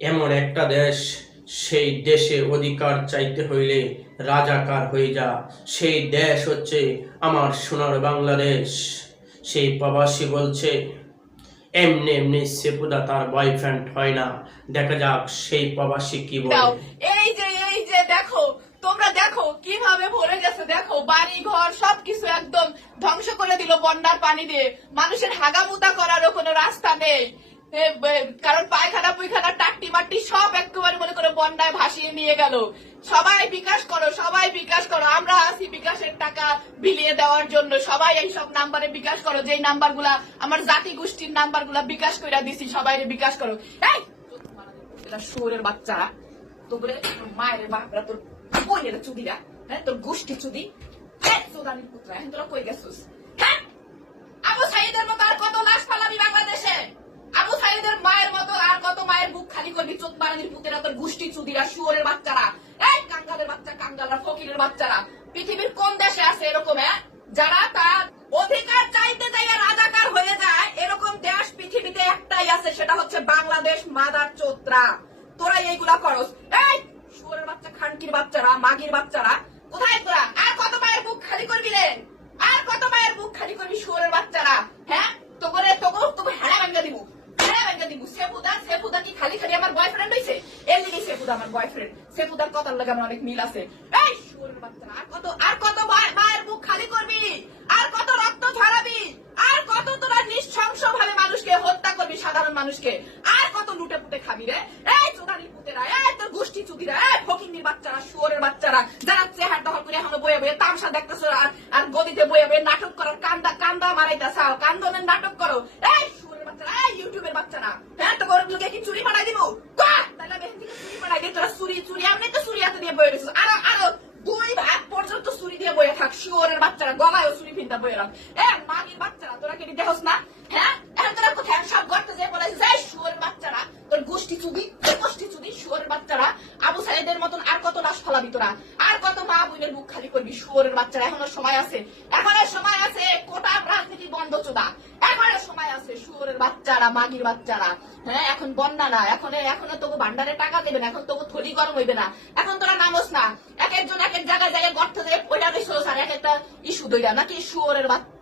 এমন একটা দেশ, সেই দেশে অধিকার চাইতে হইলে রাজাকার হয়ে যা। সেই দেশ হচ্ছে আমার সোনার বাংলাদেশ। সেই প্রবাসী বলছে, এমনি এমনি সেপুদা তার বয়ফ্রেন্ড হয় না। দেখা যাক সেই প্রবাসী কি বলে। এই যে এই যে, দেখো, তোমরা দেখো কীভাবে ভরে গেছে, দেখো বাড়ি ঘর সবকিছু একদম ধ্বংস করে দিল বন্যার পানি দিয়ে মানুষের হাগামুতা করারও কোনো রাস্তা নেই। কারণ পায়খানা পুইখানা টাট্টি মাটি সব একেবারে মনে করে বন্যায় ভাসিয়ে নিয়ে গেল। সবাই বিকাশ করো, সবাই বিকাশ করো, আমরা আছি বিকাশের টাকা বিলিয়ে দেওয়ার জন্য। সবাই এই সব নাম্বারে বিকাশ করো, যেই নাম্বারগুলা, আমার জাতি গোষ্ঠীর নাম্বারগুলা বিকাশ করে দিছি, সবাই বিকাশ করো। এটা শুয়োরের বাচ্চারা তোরে মায়ের বাপরা, তোর বোনের চুদিরা হ্যাঁ তোর গোষ্ঠী চুদি। হ্যাঁ তোরা কই গেছিস হ্যাঁ আবু সাইদের মতো আর কত লাশ পালাবি বাংলাদেশে আবু সাইদের মায়ের মতো আর কত মায়ের করবি, চোখ বাড়ানির পুতেরা তোর গোষ্ঠী চুদিরা শুয়োরের বাচ্চারা। এই কাঙ্গালের বাচ্চা, কাঙ্গালরা, ফকিরের বাচ্চারা। পৃথিবীর কোন দেশে আছে এরকম হ্যাঁ? যারা তার অধিকার চাইতে চাইয়া রাজাকার হয়ে যায়, এরকম দেশ পৃথিবীতে একটাই আছে, সেটা হচ্ছে বাংলাদেশ, মাদার চোত্রা। তোরা এইগুলা করস। এই শুয়োরের বাচ্চা, খানকির বাচ্চারা, মাগির বাচ্চারা, কোথায় তোরা? আর কত পায়ের বুক খালি করবি রে আর কত মায়ের বুক খালি করবি শুয়োরের বাচ্চারা হ্যাঁ তো করে তোকে তোকে হেড়া ভাঙ্গা দিব হেড়া ভাঙ্গা দিব সেফুদা সেফুদা কি খালি খালি আমার বয়ফ্রেন্ড হইছে? এর লিগে সেফুদা আমার বয়ফ্রেন্ড সেফুদার কথার লাগে আমার অনেক মিল আছে। এই কত আর কত মায়ের বুক খালি করবি? আর কত রক্ত ঝরাবি আর কত তোরা নিঃশংস ভাবে মানুষকে হত্যা করবি, সাধারণ মানুষকে? আর কত লুটে পুটে খাবি রে? এই, চোদানি পুতেরা, এই, তোর গোষ্ঠী চুদিরা, এই বাচ্চারা, শুয়োরের বাচ্চারা, যারা চেহার দখল করে এখনও বয়ে বয়ে তামসা দেখতেছো আর আর গদিতে বয়ে বয়ে নাটক করার কান্দা কান্দা মারাইতেছাও কান্দনের নাটক করো। এই ইউটিউবের বাচ্চারা হ্যাঁ তো গরম লোকে কি চুরি বানাই দিব? তাহলে বেহেন চুরি বানাই দিয়ে তোরা চুরি চুরি। এমনি তো চুরি হাতে দিয়ে বয়ে রয়েছিস। আরও আরও, দুই ভাগ পর্যন্ত চুরি দিয়ে বয়ে থাক। শুয়োরের বাচ্চারা, গলায়ও চুরি ফিনতা বয়ে রাখ। এ মাগির বাচ্চারা, তোরা কেটে দেখোস না? হ্যাঁ? এখন তোরা কোথায়? সব গর্তে যে বলে যে শুয়োরের বাচ্চারা, তোর গোষ্ঠী চুদি গোষ্ঠী চুদি শুয়োরের বাচ্চারা। আবু সাইদের মতন আর কত লাশ ফলাবি তোরা? আর কত মা বোনের বুক খালি করবি শুয়োরের বাচ্চারা? এখনও সময় আছে। এখনও সময় আছে। কোটা রাজনীতি বন্ধ চোদা। আছে, শুয়োরের বাচ্চারা, মাগির বাচ্চারা। হ্যাঁ এখন বন্যা না, এখন এখন তোকে ভান্ডারে টাকা দেবে না, এখন তোকে থলি গরম হইবে না। এখন তোরা নামোস না। এক একজন এক এক জায়গায় জায়গায় গর্ত দেবে পয়লা দিছোস, আর এক একটা ইস্যু দইরা নাকি শুয়োরের বাচ্চা